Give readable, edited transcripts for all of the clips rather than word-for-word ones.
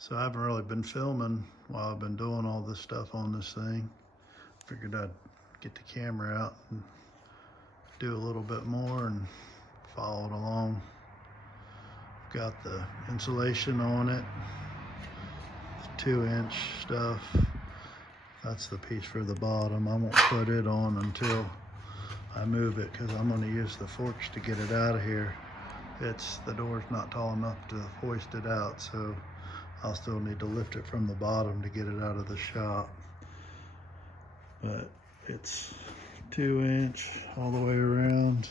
So I haven't really been filming while I've been doing all this stuff on this thing. Figured I'd get the camera out and do a little bit more and follow it along. Got the insulation on it. It's 2-inch stuff. That's the piece for the bottom. I won't put it on until I move it because I'm going to use the forks to get it out of here. The door's not tall enough to hoist it out, so I'll still need to lift it from the bottom to get it out of the shop. But it's 2-inch all the way around.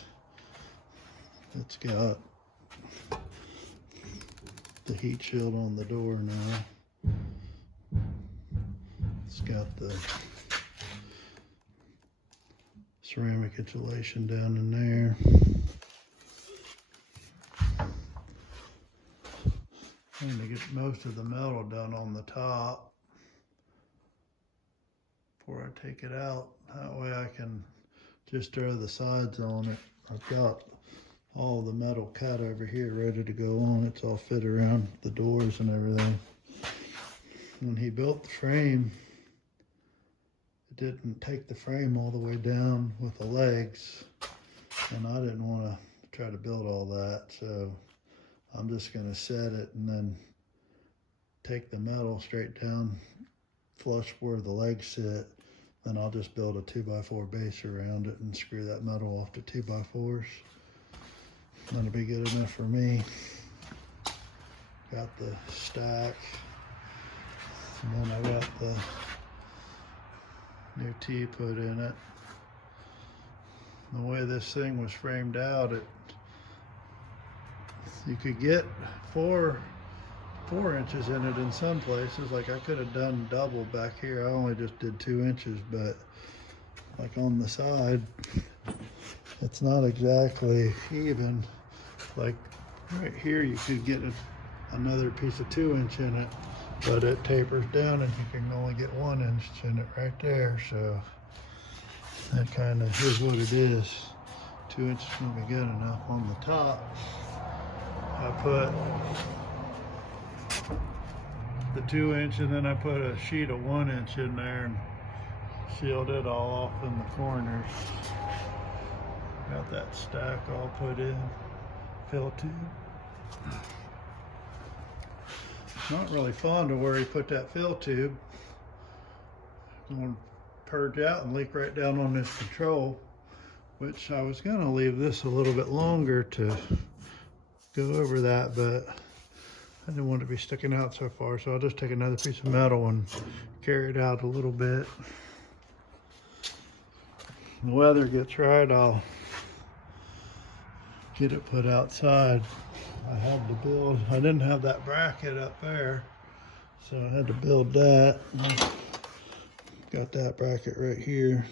It's got the heat shield on the door now. It's got the ceramic insulation down in there. I need to get most of the metal done on the top before I take it out. That way I can just throw the sides on it. I've got all the metal cut over here ready to go on. It's all fit around the doors and everything. When he built the frame, it didn't take the frame all the way down with the legs, and I didn't want to try to build all that, so I'm just going to set it and then take the metal straight down flush where the legs sit. Then I'll just build a 2x4 base around it and screw that metal off to 2x4s. That'll be good enough for me. Got the stack, and then I got the new T put in it. The way this thing was framed out, you could get four inches in it in some places. Like I could have done double back here. I only just did 2 inches, but like on the side, it's not exactly even. Like right here, you could get another piece of 2-inch in it, but it tapers down and you can only get 1 inch in it right there. So that kind of is what it is. 2 inches will be good enough. On the top, I put the 2-inch, and then I put a sheet of 1-inch in there and sealed it all off in the corners. Got that stack all put in, fill tube. Not really fond of where he put that fill tube. I'm going to purge out and leak right down on this control, which I was going to leave this a little bit longer to go over that, but I didn't want it to be sticking out so far, so I'll just take another piece of metal and carry it out a little bit. When the weather gets right, I'll get it put outside. I didn't have that bracket up there, so I had to build that. Got that bracket right here.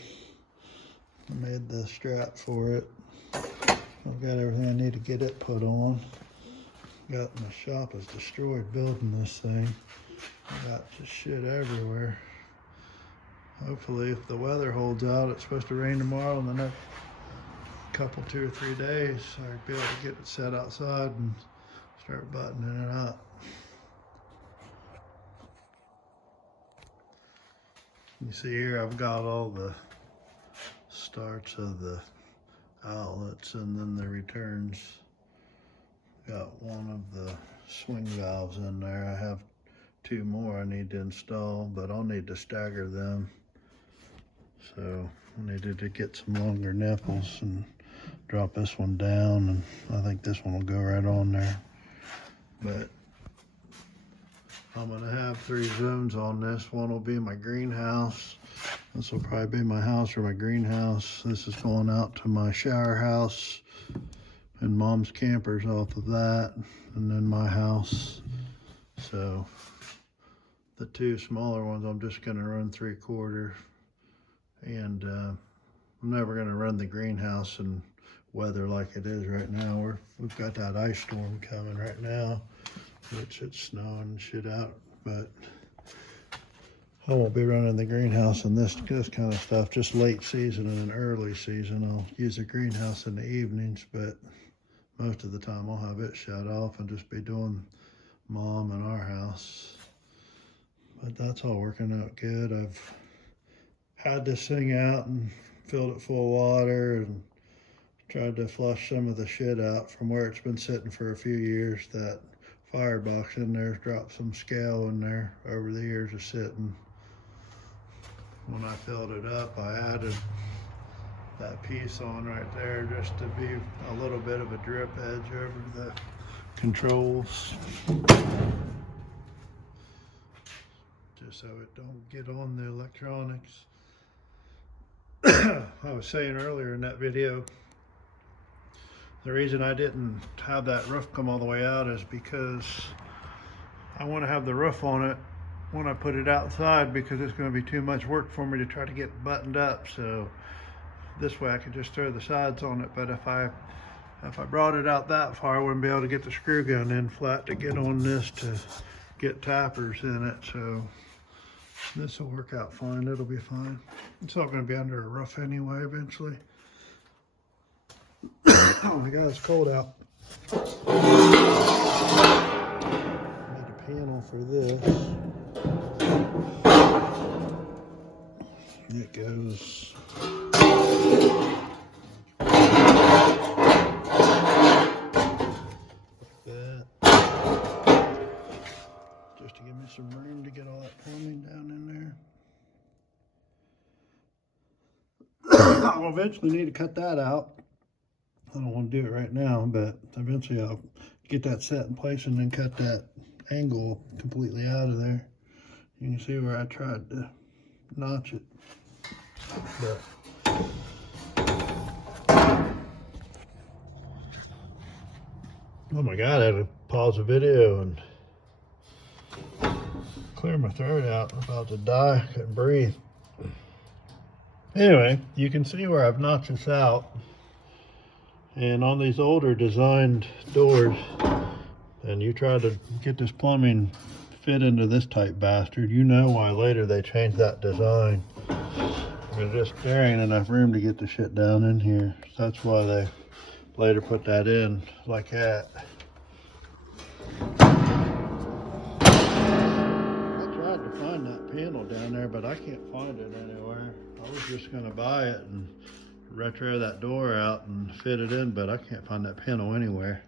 I made the strap for it. I've got everything I need to get it put on. My shop is destroyed building this thing. I got just shit everywhere. Hopefully, if the weather holds out, it's supposed to rain tomorrow, in the next couple, 2 or 3 days, I'll be able to get it set outside and start buttoning it up. You see here, I've got all the starts of the outlets and then the returns. Got one of the swing valves in there. I have 2 more I need to install, but I'll need to stagger them. So I needed to get some longer nipples and drop this one down, and I think this one will go right on there. But I'm gonna have 3 zones on this. One will be my greenhouse. This will probably be my house or my greenhouse. This is going out to my shower house and mom's campers off of that, and then my house. So the 2 smaller ones, I'm just gonna run 3/4, and I'm never gonna run the greenhouse in weather like it is right now. We've got that ice storm coming right now, which it's snowing and shit out, but I won't be running the greenhouse in this kind of stuff. Just late season and early season, I'll use the greenhouse in the evenings, but most of the time I'll have it shut off and just be doing mom and our house. But that's all working out good. I've had this thing out and filled it full of water and tried to flush some of the shit out from where it's been sitting for a few years. That firebox in there's dropped some scale in there over the years of sitting. When I filled it up, I added that piece on right there just to be a little bit of a drip edge over the controls, just so it don't get on the electronics. I was saying earlier in that video, the reason I didn't have that roof come all the way out is because I want to have the roof on it when I put it outside, because it's going to be too much work for me to try to get buttoned up. So this way I could just throw the sides on it. But if I brought it out that far, I wouldn't be able to get the screw gun in flat to get on this to get tappers in it. So this will work out fine. It'll be fine. It's all going to be under a roof anyway eventually. Oh my God, it's cold out. Need a panel for this. It goes like that. Just to give me some room to get all that plumbing down in there. I'll eventually need to cut that out. I don't want to do it right now, but eventually I'll get that set in place and then cut that angle completely out of there. You can see where I tried to notch it. But oh my God, I had to pause the video and clear my throat out. I'm about to die, I couldn't breathe. Anyway, you can see where I've notched this out. And on these older designed doors, and you try to get this plumbing fit into this type bastard, you know why later they changed that design. There ain't enough room to get the shit down in here. So that's why they later put that in like that. I tried to find that panel down there, but I can't find it anywhere. I was just gonna buy it and retro that door out and fit it in, but I can't find that panel anywhere.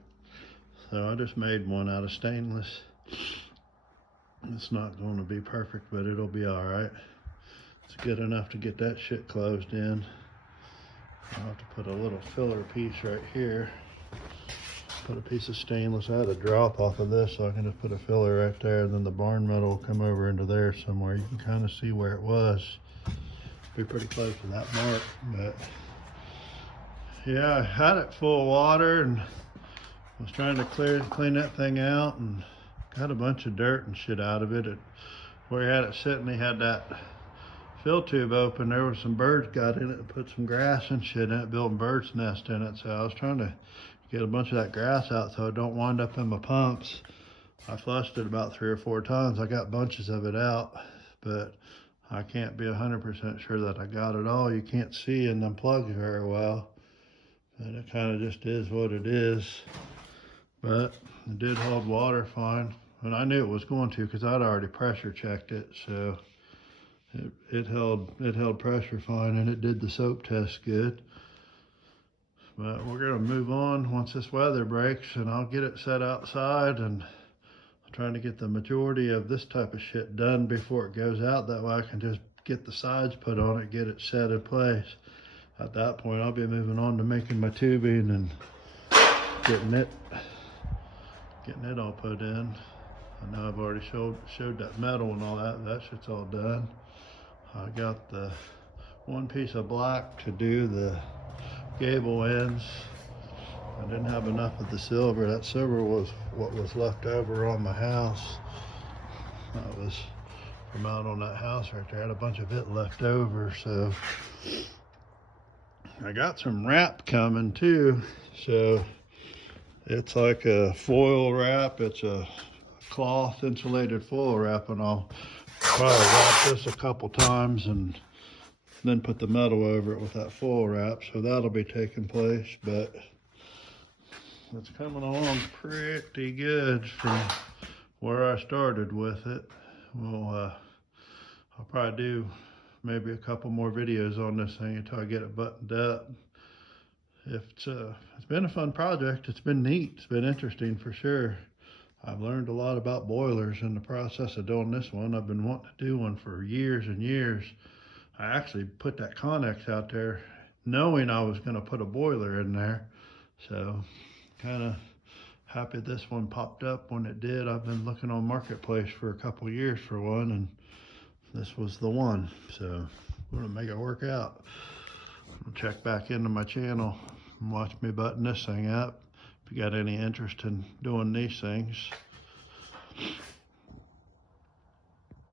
So I just made one out of stainless. It's not going to be perfect, but it'll be all right. It's good enough to get that shit closed in. I'll have to put a little filler piece right here. Put a piece of stainless. I had a drop off of this, so I can just put a filler right there, and then the barn metal will come over into there somewhere. You can kind of see where it was. Be pretty close to that mark, but yeah, I had it full of water and was trying to clean that thing out and got a bunch of dirt and shit out of it. Where he had it sitting, he had that fill tube open. There was some birds got in it and put some grass and shit in it, building bird's nest in it. So I was trying to get a bunch of that grass out so it don't wind up in my pumps. I flushed it about 3 or 4 times. I got bunches of it out, but I can't be 100% sure that I got it all. You can't see in them plugs very well. And it kind of just is what it is. But it did hold water fine. And I knew it was going to because I'd already pressure checked it. So it held pressure fine, and it did the soap test good. But we're going to move on once this weather breaks, and I'll get it set outside, and I'm trying to get the majority of this type of shit done before it goes out. That way I can just get the sides put on it, get it set in place. At that point, I'll be moving on to making my tubing and getting it all put in. I know I've already showed that metal and all that. That shit's all done. I got the one piece of black to do the gable ends. I didn't have enough of the silver. That silver was what was left over on my house. That was from out on that house right there. I had a bunch of it left over, so I got some wrap coming too. So it's like a foil wrap. It's a cloth insulated foil wrap, and I'll probably wrap this a couple times and then put the metal over it with that foil wrap. So that'll be taking place, but it's coming along pretty good from where I started with it. I'll probably do maybe a couple more videos on this thing until I get it buttoned up. It's been a fun project. It's been neat. It's been interesting for sure. I've learned a lot about boilers in the process of doing this one. I've been wanting to do one for years and years. I actually put that Connex out there knowing I was going to put a boiler in there. So kind of happy this one popped up when it did. I've been looking on Marketplace for a couple years for one, and this was the one. So I'm gonna make it work out. I'll check back into my channel and watch me button this thing up. If you got any interest in doing these things.